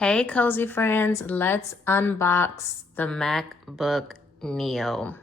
Hey cozy friends, let's unbox the MacBook Neo.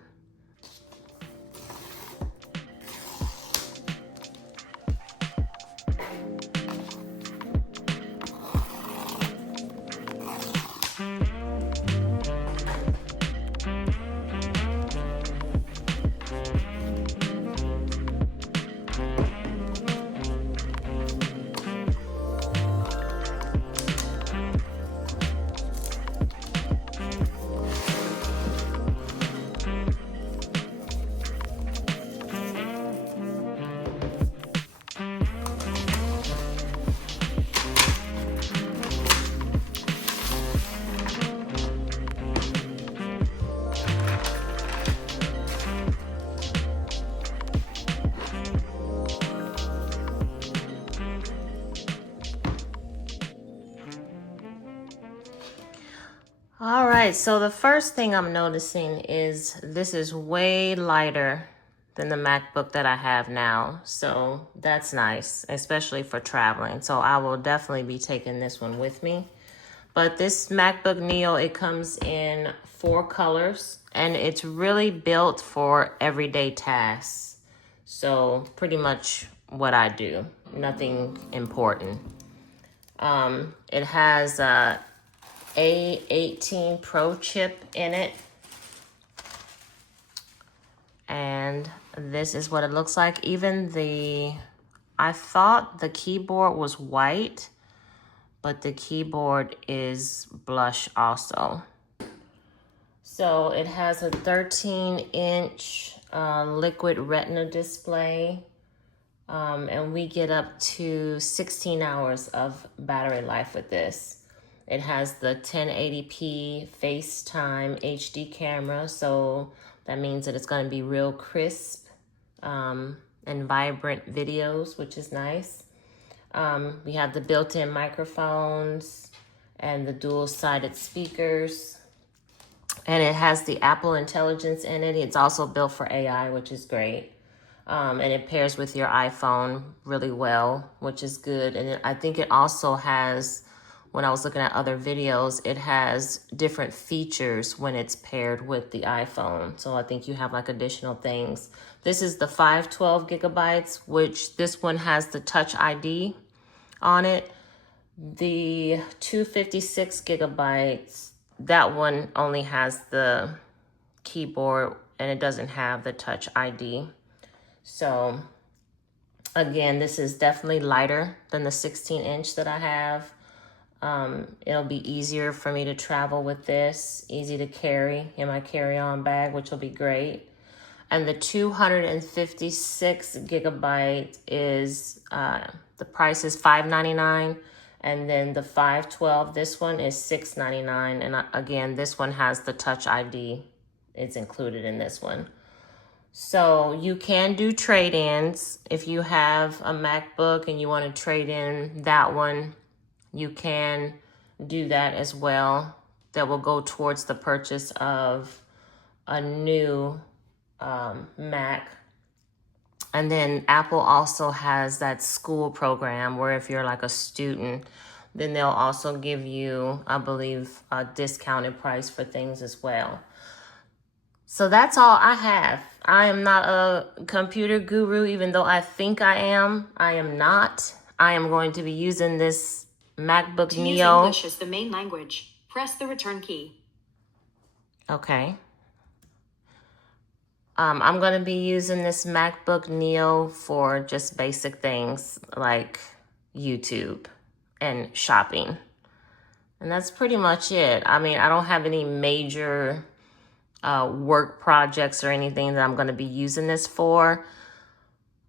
All right, so the first thing I'm noticing is this is way lighter than the MacBook that I have now. So that's nice, especially for traveling. So I will definitely be taking this one with me. But this MacBook Neo, it comes in 4 colors and it's really built for everyday tasks. So pretty much what I do, nothing important. It has a A18 Pro chip in it. And this is what it looks like. I thought the keyboard was white, but the keyboard is blush also. So it has a 13-inch liquid retina display. And we get up to 16 hours of battery life with this. It has the 1080p FaceTime HD camera, so that means that it's going to be real crisp and vibrant videos, which is nice. We have the built-in microphones and the dual-sided speakers. And it has the Apple Intelligence in it. It's also built for AI, which is great. And it pairs with your iPhone really well, which is good. And I think it also has, when I was looking at other videos, it has different features when it's paired with the iPhone. So I think you have like additional things. This is the 512 gigabytes, which this one has the Touch ID on it. The 256 gigabytes, that one only has the keyboard and it doesn't have the Touch ID. So again, this is definitely lighter than the 16-inch that I have. It'll be easier for me to travel with this, easy to carry in my carry-on bag, which will be great. And the 256 gigabyte is, the price is $599. And then the 512, this one is $699. And again, this one has the Touch ID. It's included in this one. So you can do trade-ins. If you have a MacBook and you want to trade in that one, you can do that as well. That will go towards the purchase of a new Mac. And then Apple also has that school program where if you're like a student, then they'll also give you, I believe, a discounted price for things as well. So that's all I have. I am not a computer guru, even though I think I am. I am not. I am going to be using this MacBook Neo. Use English as the main language. Press the return key. Okay. I'm going to be using this MacBook Neo for just basic things like YouTube and shopping. And that's pretty much it. I mean, I don't have any major work projects or anything that I'm going to be using this for.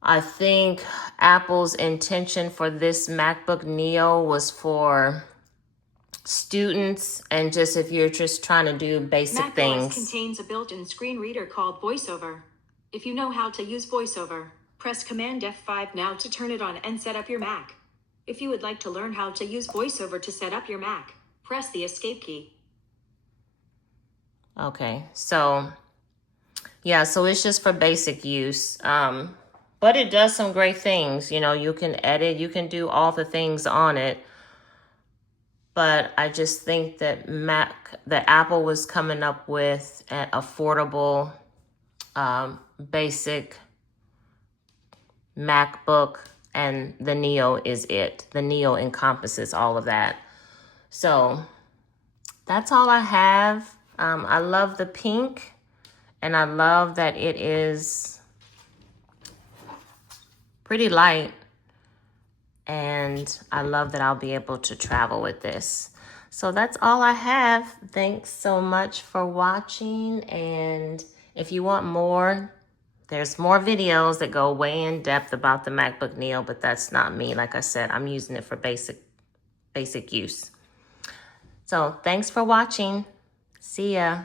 I think Apple's intention for this MacBook Neo was for students and just if you're just trying to do basic Mac things. OS contains a built-in screen reader called VoiceOver. If you know how to use VoiceOver, press Command F5 now to turn it on and set up your Mac. If you would like to learn how to use VoiceOver to set up your Mac, press the Escape key. Okay, so yeah, so it's just for basic use. But it does some great things. You know, you can edit, you can do all the things on it. but I just think that Apple was coming up with an affordable, basic MacBook, and the Neo is it. The Neo encompasses all of that. So that's all I have. I love the pink, and I love that it is pretty light, and I love that I'll be able to travel with this. So that's all I have. Thanks so much for watching, and if you want more, there's more videos that go way in depth about the MacBook Neo, but that's not me. Like I said, I'm using it for basic use. So thanks for watching. See ya.